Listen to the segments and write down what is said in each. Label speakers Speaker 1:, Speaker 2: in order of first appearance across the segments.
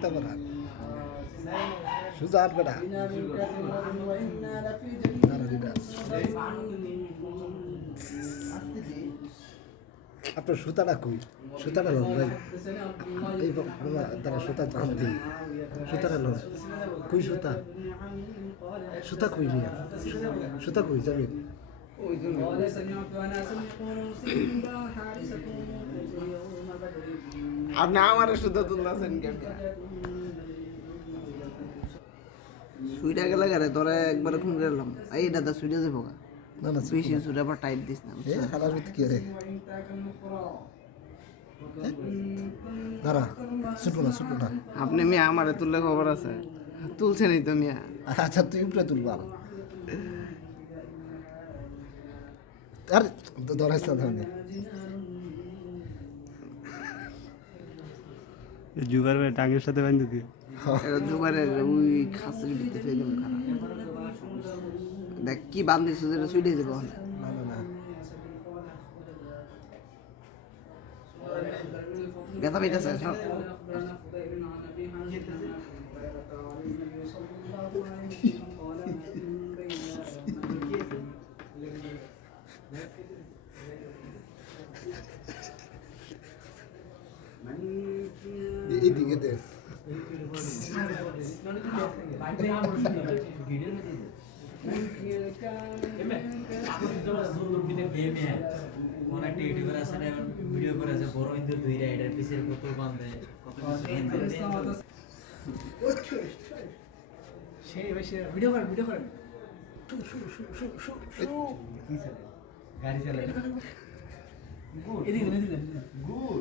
Speaker 1: চিন্তা করা সুজা আর বেটা দাঁড়া দিদা আপনার সুতাটা কই সুতাটা লোক ভাই এই বাবা, দাঁড়া সুতা টান দিই সুতাটা লোক কই সুতা সুতা কই নিয়া সুতা কই যাবে
Speaker 2: قال سمعت اناسا يقولون سيدنا حارسة يوم بدر
Speaker 3: আপনি আমার শুদ্ধ সেন কেমন সুইটা গেলে গারে তোরে একবার খুন গেলাম এই দাদা সুইটা যাব
Speaker 1: না না
Speaker 3: বেশি সুইটা আবার টাইট দিস না
Speaker 1: কি দাঁড়া না না।
Speaker 3: আপনি মিয়া আমার তুললে খবর আছে? তুলছেনই তো মিয়া।
Speaker 1: আচ্ছা তুই উপরে তুলব আর ধরাইছ না
Speaker 4: জুগার ভাই টাঙ্গের সাথে বান্ধে
Speaker 3: দিও। জুবারের ওই খাসির ভিতরে ফেলে খারাপ। দেখ কি বান্ধিস যেটা সুইটে যাব
Speaker 1: না না না।
Speaker 3: ব্যথা পেতেছে
Speaker 1: দে
Speaker 5: ভিডিও করে আছে বড় ইন্দুর দুই রাইডার পিছের কত বান্ধে কত
Speaker 2: সেই বেশি ভিডিও করেন ভিডিও করেন
Speaker 5: গাড়ি চালায়
Speaker 2: এদিকে এদিকে
Speaker 5: গুড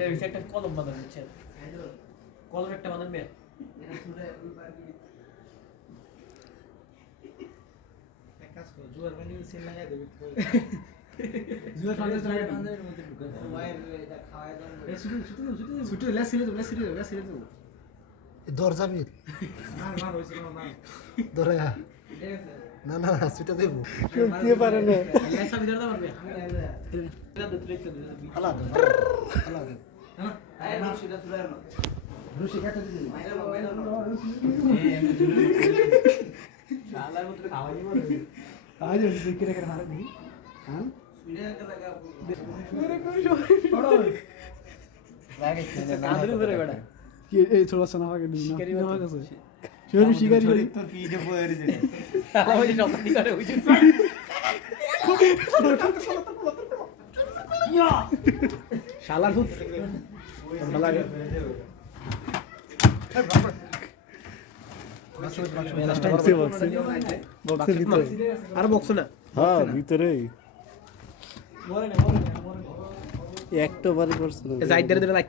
Speaker 2: এটা হচ্ছে একটা কলম বাঁধা হচ্ছে কলম একটা বাঁধান মেয়ে জুয়ার ফান্ডে চলে শুধু শুধু শুধু শুধু লেস ছিল তো লেস ছিল লেস ছিল তো
Speaker 1: ধর যাবি ধরে আয়। না না না সেটা দেব
Speaker 4: দিয়ে পারে না
Speaker 2: লেস আমি ধরতে পারবে
Speaker 1: হালা দে হালা দে রুশি কাটে দিবি
Speaker 2: আজ দেখে রেখে মারে নি হ্যাঁ কাদের উপরে বেটা
Speaker 4: এই ছোট সোনা পাকে দিন না শিকারি হয়ে গেছে শিকারি শিকারি করি
Speaker 5: তোর পিঠে বয়ে রয়েছে
Speaker 2: ওই যে সপ্তাহ করে ওই যে শালার ভূত আর বক্স না?
Speaker 4: হ্যাঁ ভিতরে একটা বারে করছে।
Speaker 2: যাই ধরে ধরে লাগ